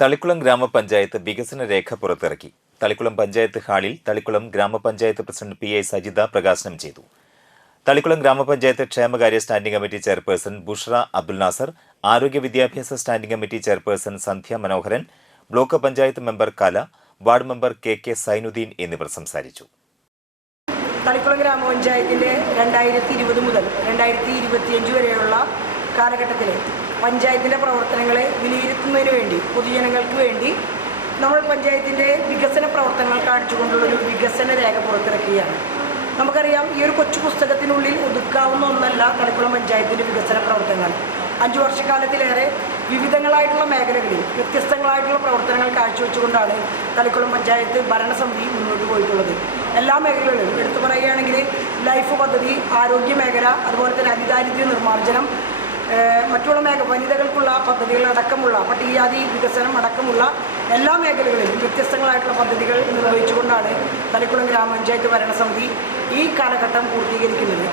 തളിക്കുളം ഗ്രാമപഞ്ചായത്ത് വികസന രേഖ പുറത്തിറക്കി. തളിക്കുളം പഞ്ചായത്ത് ഹാളിൽ തളിക്കുളം ഗ്രാമപഞ്ചായത്ത് പ്രസിഡന്റ് പി ഐ സജിത പ്രകാശനം ചെയ്തു. തളിക്കുളം ഗ്രാമപഞ്ചായത്ത് ക്ഷേമകാര്യ standing committee chairperson Bushra Abdul Nasar ആരോഗ്യ വിദ്യാഭ്യാസ standing committee chairperson Sandhya Manoharan block panchayat member Kala ward member K K Sainudheen എന്നിവർ സംസാരിച്ചു. തളിക്കുളം ഗ്രാമപഞ്ചായത്തിന്റെ രണ്ടായിരത്തി ഇരുപത് മുതൽ രണ്ടായിരത്തി ഇരുപത്തിയഞ്ച് വരെയുള്ള കാലഘട്ടത്തിൽ പഞ്ചായത്തിന്റെ പ്രവർത്തനങ്ങളെ വിലയിരുത്തുന്നതിന് വേണ്ടി പൊതുജനങ്ങൾക്ക് വേണ്ടി നമ്മൾ പഞ്ചായത്തിന്റെ വികസന പ്രവർത്തനങ്ങൾ കാണിച്ചുകൊണ്ടുള്ളൊരു വികസന രേഖ പുറത്തിറക്കുകയാണ്. നമുക്കറിയാം ഈ ഒരു കൊച്ചു പുസ്തകത്തിനുള്ളിൽ ഒതുക്കാവുന്ന ഒന്നല്ല കളിക്കുളം പഞ്ചായത്തിന്റെ വികസന പ്രവർത്തനങ്ങൾ. അഞ്ചു വർഷക്കാലത്തിലേറെ വിവിധങ്ങളായിട്ടുള്ള മേഖലകളിൽ വ്യത്യസ്തങ്ങളായിട്ടുള്ള പ്രവർത്തനങ്ങൾ കാഴ്ചവെച്ചുകൊണ്ടാണ് തളിക്കുളം പഞ്ചായത്ത് ഭരണസമിതി മുന്നോട്ട് പോയിട്ടുള്ളത്. എല്ലാ മേഖലകളിലും എടുത്തു പറയുകയാണെങ്കിൽ ലൈഫ് പദ്ധതി ആരോഗ്യ മേഖല അതുപോലെ തന്നെ അതിദാരിദ്ര്യ നിർമ്മാർജനം മറ്റുള്ള മേഖ വനിതകൾക്കുള്ള പദ്ധതികൾ അടക്കമുള്ള പട്ടികജാതി വികസനം അടക്കമുള്ള എല്ലാ മേഖലകളിലും വ്യത്യസ്തങ്ങളായിട്ടുള്ള പദ്ധതികൾ നിർവഹിച്ചുകൊണ്ടാണ് തലക്കുളം ഗ്രാമപഞ്ചായത്ത് ഭരണസമിതി ഈ കാലഘട്ടം പൂർത്തീകരിക്കുന്നത്.